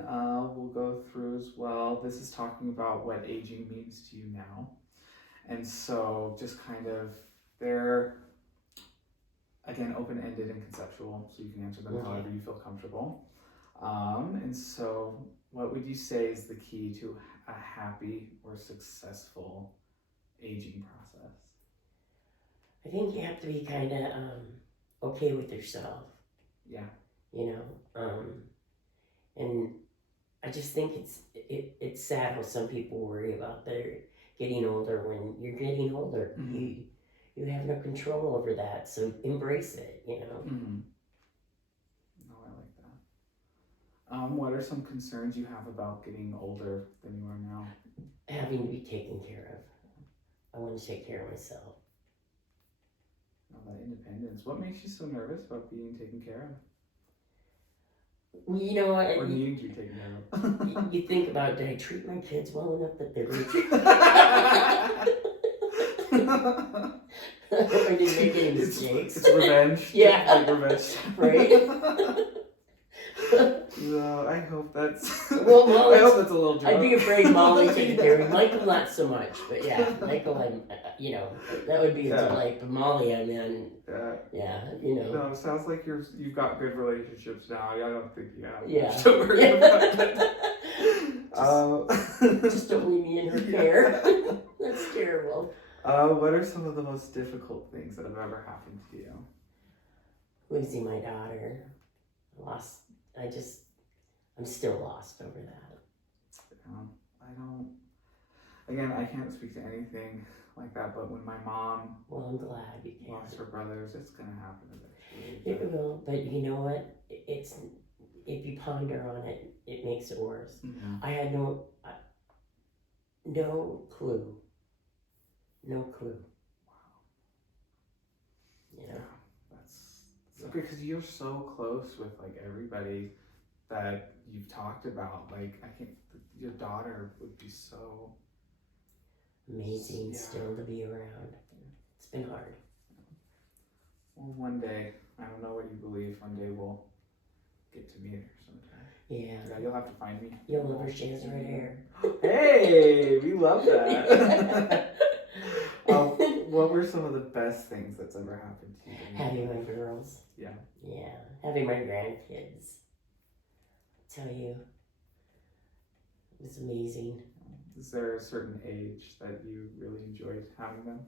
we'll go through as well. This is talking about what aging means to you now. And so just kind of, they're, again, open-ended and conceptual, so you can answer them however you feel comfortable. And so what would you say is the key to a happy or successful aging process? I think you have to be kind of okay with yourself. Yeah. And I just think it's sad how some people worry about their getting older. When you're getting older, you have no control over that. So embrace it. Mm-hmm. No, I like that. What are some concerns you have about getting older than you are now? Having to be taken care of. I want to take care of myself. That independence. What makes you so nervous about being taken care of? Well, you know what? Or needing to be taken care of? You think about, did I treat my kids well enough that they're I didn't make any mistakes. It's revenge. Yeah. Like revenge. Right? No, I hope that's. Well, I hope that's a little joke. I'd be afraid Molly taking care of Michael, not so much, but yeah, Michael, that would be a delight. But Molly, No, it sounds like you've got good relationships now. I don't think you have. Yeah. Much to worry about. Just don't leave me in her care. That's terrible. What are some of the most difficult things that have ever happened to you? Losing my daughter. I'm still lost over that. I can't speak to anything like that, but when my mom Well, I'm glad you can. lost her brothers, it's going to happen eventually. It will, but you know what? If you ponder on it, it makes it worse. Mm-hmm. I had no clue. No clue. You know. That's okay because you're so close with like everybody that you've talked about. Like I think your daughter would be so Amazing Yeah. still to be around. It's been hard. Well, one day, I don't know what you believe. One day we'll get to meet her sometime. Yeah. Yeah, you'll have to find me. You'll love her. She has red hair. Hey, we love that. What were some of the best things that's ever happened to you? Having my girls. Yeah. Yeah. Having my grandkids. I tell you, it was amazing. Is there a certain age that you really enjoyed having them?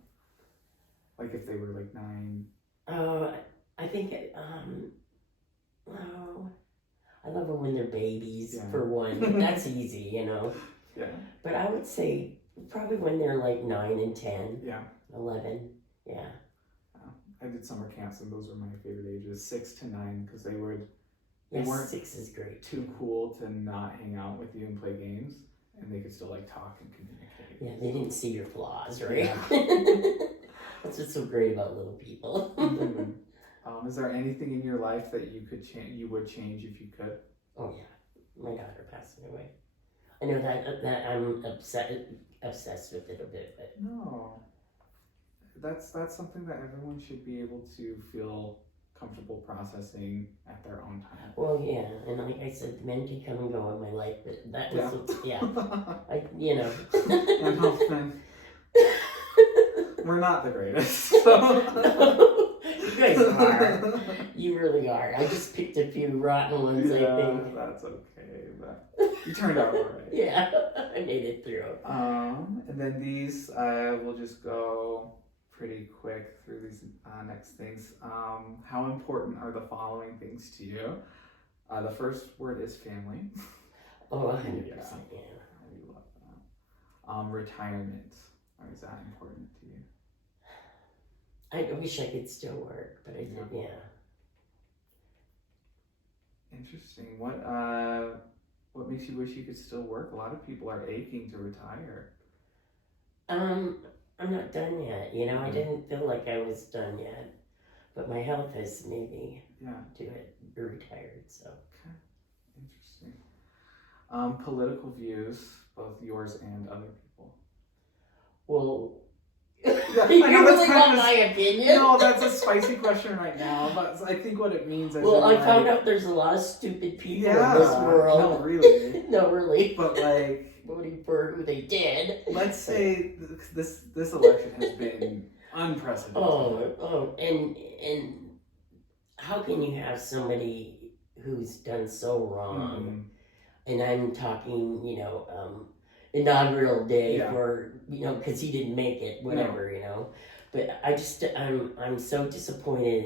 Like if they were like 9? I think oh, I love them when they're babies, Yeah. for one. That's easy, you know. Yeah. But I would say probably when they're like 9 and 10, Yeah. 11. Yeah. I did summer camps and those were my favorite ages, 6 to 9, because they weren't Yes, 6 is great. too cool to not hang out with you and play games, and they could still like talk and communicate. Yeah, they didn't see your flaws, right? Yeah. That's what's so great about little people. Is there anything in your life that you could change? You would change if you could? Oh yeah, my daughter passed away. I know that I'm obsessed with it a bit, but No. That's something that everyone should be able to feel comfortable processing at their own time. well, yeah, and like I said, men can come and go in my life, but that was Yeah. I you know. And husband, we're not the greatest. So. No, you guys are. You really are. I just picked a few rotten ones, I think. That's okay. But you turned out alright. Yeah, I made it through. And then these, I will just go pretty quick through these next things. How important are the following things to you? The first word is family. Oh, 100%, yeah. I love that. Retirement. Is that important to you? I wish I could still work, but I did, yeah. Interesting. What makes you wish you could still work? A lot of people are aching to retire. I'm not done yet. You know, I didn't feel like I was done yet, but my health has made me do it. Be retired. So. Okay. Interesting. Political views, both yours and other people. Well. Yeah, you I know really that's want my opinion? No, that's a spicy question right now, but I think what it means is. Well, I found out there's a lot of stupid people in this No, world. really. No, really. But like, voting for who they did. let's say this election has been unprecedented. And how can you have somebody who's done so wrong? And I'm talking, you know, inaugural day for, you know, because he didn't make it, whatever, you know. But I'm so disappointed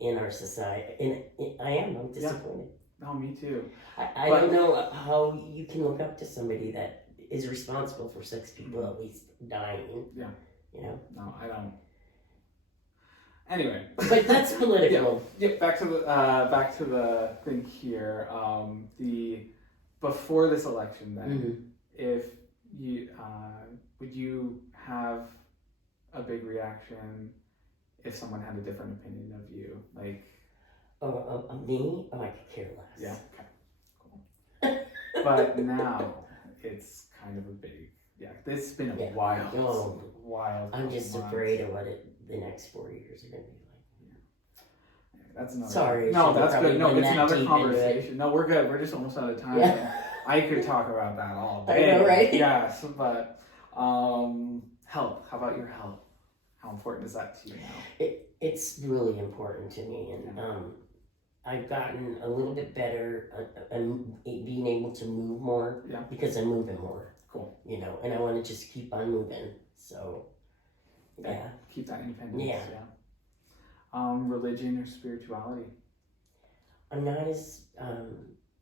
in our society. I'm disappointed. No, me too. I don't know how you can look up to somebody that is responsible for 6 people at least dying. Yeah. You know? No, I don't. Anyway. But that's political. Yeah, back to the thing here. Before this election then, if you would you have a big reaction if someone had a different opinion of you? Like me? Oh, I could care less. Yeah, okay. Cool. But now it's kind of a big this has been a wild. I'm just afraid of what the next 4 years are gonna be like. That's another. Sorry. No, that's good. No, it's another conversation. No, we're good. We're just almost out of time. Yeah. I could talk about that all day. I know, right? Yes, but health. How about your health? How important is that to you now? It's really important to me, and I've gotten a little bit better at being able to move more because I'm moving more. Cool. You know, and I want to just keep on moving. So, yeah. Keep that independence. Yeah. Religion or spirituality? I'm not as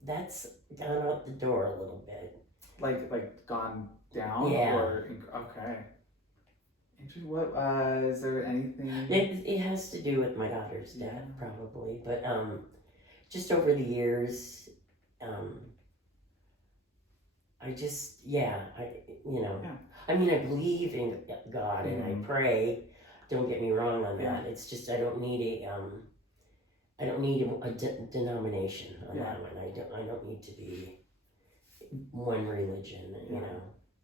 that's gone out the door a little bit. Like gone down? Yeah. Okay. What is there anything? It has to do with my daughter's death, probably, but just over the years, I just I mean I believe in God and I pray, Don't get me wrong on Yeah. that. It's just I don't need a denomination on Yeah. that one. I don't need to be one religion. You Yeah. know.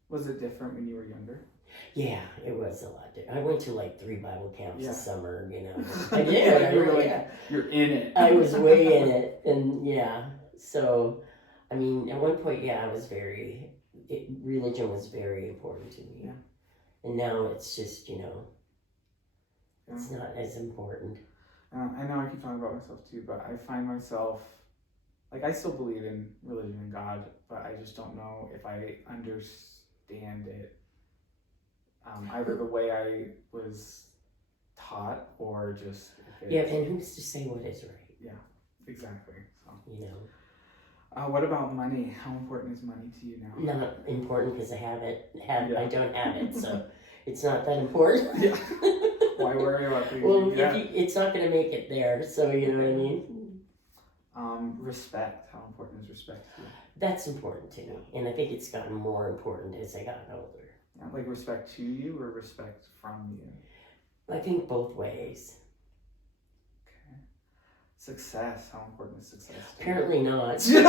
Was it different when you were younger? Yeah, it was a lot. I went to like 3 Bible camps Yeah. this summer. You know. I did. I You were really- like, yeah. you're in it. I was way in it, and yeah. So, I mean, at one point, yeah, religion was very important to me. Yeah. And now it's just, it's not as important. I know I keep talking about myself too, but I find myself, like, I still believe in religion and God, but I just don't know if I understand it either the way I was taught or just if Yeah, it's, and who's to say what is right? exactly. So, You know, what about money? How important is money to you now? not important because I have it. Yeah. I don't have it, so it's not that important. Yeah. Why worry about things Well, you get? it's not going to make it there, so you know what I mean? Respect. How important is respect to you? That's important to me, and I think it's gotten more important as I got older. Yeah, like respect to you or respect from you? I think both ways. Okay. Success. How important is success to Apparently not. you?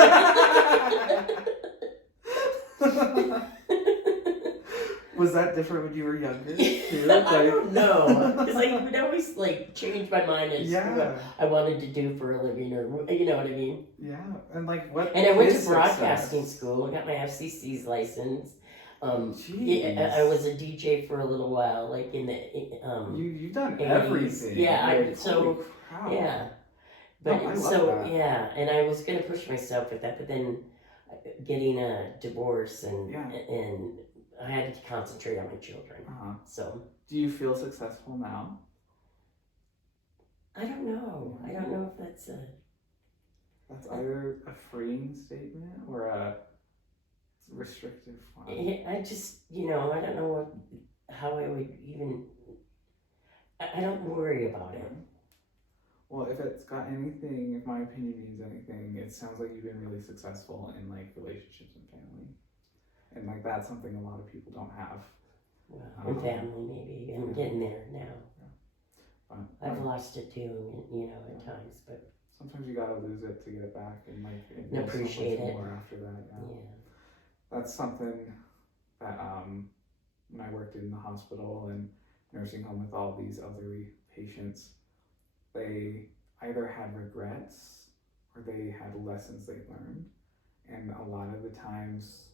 Was that different when you were younger too? I don't know, because I would always change my mind as to Yeah, what I wanted to do for a living, or you know what I mean. yeah, and like what? And I went to is broadcasting success? school. I got my FCC's license. Jeez. I was a DJ for a little while, like in the You've done 80s. everything. Yeah, like, so holy crap. yeah. But Oh, I love so that. yeah, and I was gonna push myself with that, but then getting a divorce and Yeah. and I had to concentrate on my children. Uh-huh. So Do you feel successful now? I don't know. I don't know if that's a. That's either a freeing statement or a restrictive one. I just I don't know how I would even. I don't worry about it. Well, if it's got anything, if my opinion means anything, it sounds like you've been really successful in like relationships and family, and like that's something a lot of people don't have. Well, and family, maybe. I'm getting there now. But, I've lost it too, at times, but sometimes you gotta lose it to get it back, and like And appreciate it. more after that. Yeah. yeah. That's something that when I worked in the hospital and nursing home with all these elderly patients, they either had regrets or they had lessons they learned, and a lot of the times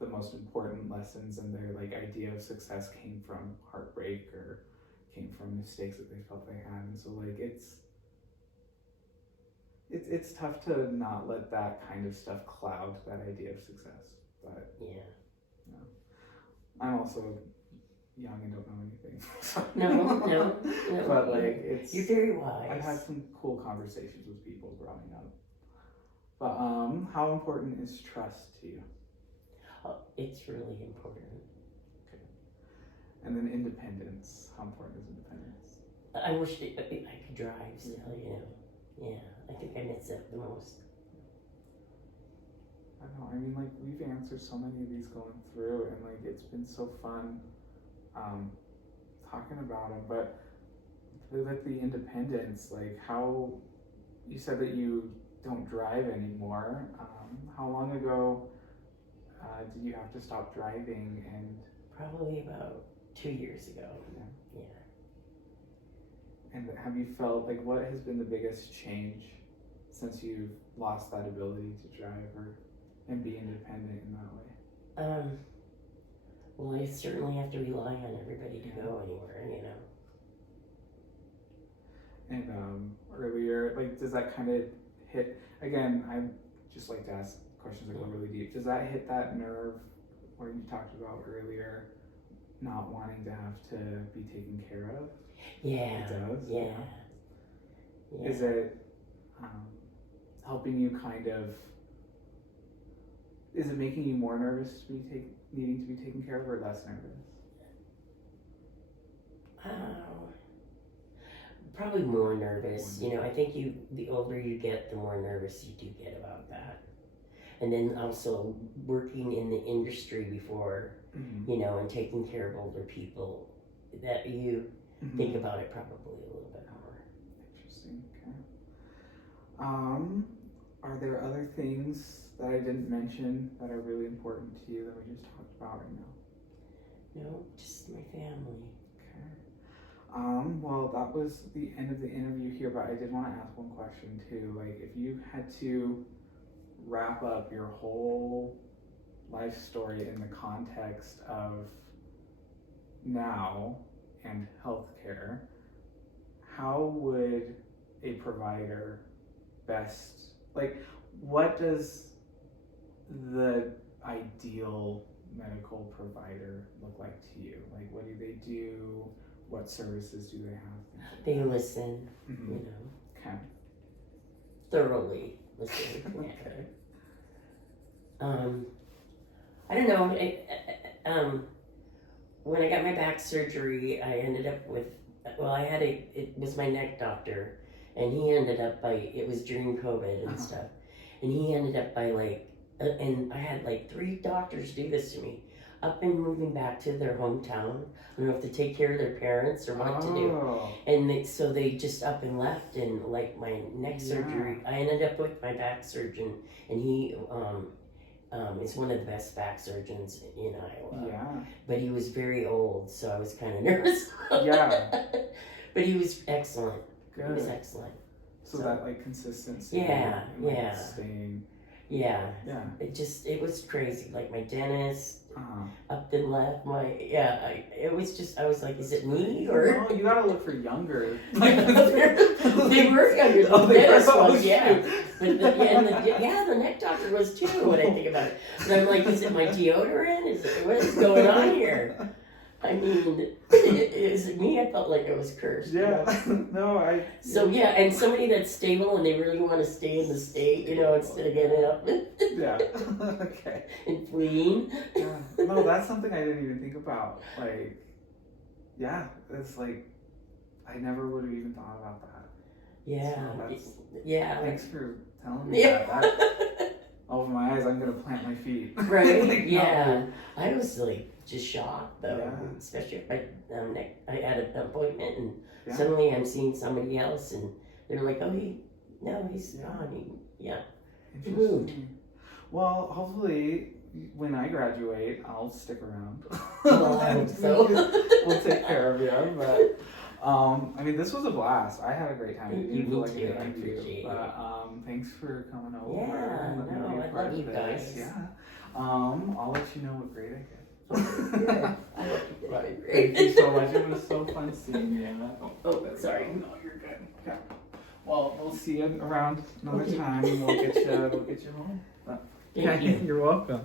the most important lessons and their like idea of success came from heartbreak or came from mistakes that they felt they had. And so like it's tough to not let that kind of stuff cloud that idea of success. But Yeah. I'm also young and don't know anything. No. But like it's You're very wise. I've had some cool conversations with people growing up. But how important is trust to you? Oh, it's really important. And then independence. How important is independence? I wish I could drive still, Yeah, I think I miss it the most. I don't know. I mean, like we've answered so many of these going through, and like it's been so fun talking about them. But with the independence, like how you said that you don't drive anymore. How long ago did you have to stop driving? And Probably about 2 years ago. Yeah. and have you felt like what has been the biggest change since you've lost that ability to drive and be independent in that way? Well, I certainly have to rely on everybody to go anywhere, And earlier, like, does that kind of hit again? I just like to ask questions that go really deep. Does that hit that nerve where you talked about earlier, not wanting to have to be taken care of? Yeah. It does. Yeah. Is it helping you kind of? Is it making you more nervous to be needing to be taken care of, or less nervous? Probably more nervous. I think the older you get, the more nervous you do get about that. And then also working in the industry before, Mm-hmm. and taking care of older people, that think about it probably a little bit more. Interesting. Okay. Are there other things that I didn't mention that are really important to you that we just talked about right now? No, just my family. Okay. Well, that was the end of the interview here, but I did want to ask one question too. Like, if you had to wrap up your whole life story in the context of now and healthcare, how would a provider best, like, what does the ideal medical provider look like to you? Like, what do they do? What services do they have? They listen, Mm-hmm. you know, Okay. thoroughly listen. Okay. I don't know. When I got my back surgery, I ended up with, it was my neck doctor, and he ended up it was during COVID and stuff, and he ended up and I had 3 doctors do this to me, up and moving back to their hometown. I don't know if to take care of their parents or what to do. And so they just up and left, and my neck surgery, I ended up with my back surgeon, and he is one of the best back surgeons in Iowa. Yeah. But he was very old, so I was kind of nervous. Yeah. But he was excellent. Good. He was excellent. So that consistency. Yeah, and, yeah. Staying. Yeah. Yeah. It was crazy. Like my dentist Uh-huh. up and left. I was like, is it me or? No, you gotta look for younger. They were younger. Oh, The they dentist were? was, Oh, yeah. shoot. But the neck doctor was too. When I think about it, but I'm like, is it my deodorant? What is going on here? I mean, is it me? I felt like I was cursed. Yeah. No, So yeah, and somebody that's stable and they really want to stay in the state, instead of getting up Yeah. Okay. and fleeing. Yeah. No, that's something I didn't even think about. Yeah, it's I never would have even thought about that. Yeah. So Yeah. Thanks for telling me Yeah. that. Open my eyes, I'm gonna plant my feet. Right? No. Yeah. I was just shocked though, Yeah. especially if I had an appointment and Yeah. suddenly I'm seeing somebody else and they're like, oh, he's gone. Yeah. Interesting. Well, hopefully, when I graduate, I'll stick around. Well, I hope so. We'll take care of you. But this was a blast. I had a great time. It Me didn't feel like too. an I interview, appreciate but thanks for coming over. Yeah, and letting me no, be a I part love of you this. guys. Yeah. I'll let you know what grade I get. Yeah. I hope you did Right. great. Thank you so much. It was so fun seeing you. Oh, sorry. No, you're good. Okay. Well, we'll see you around another Okay. time, and we'll get you home. Thank you. You're welcome.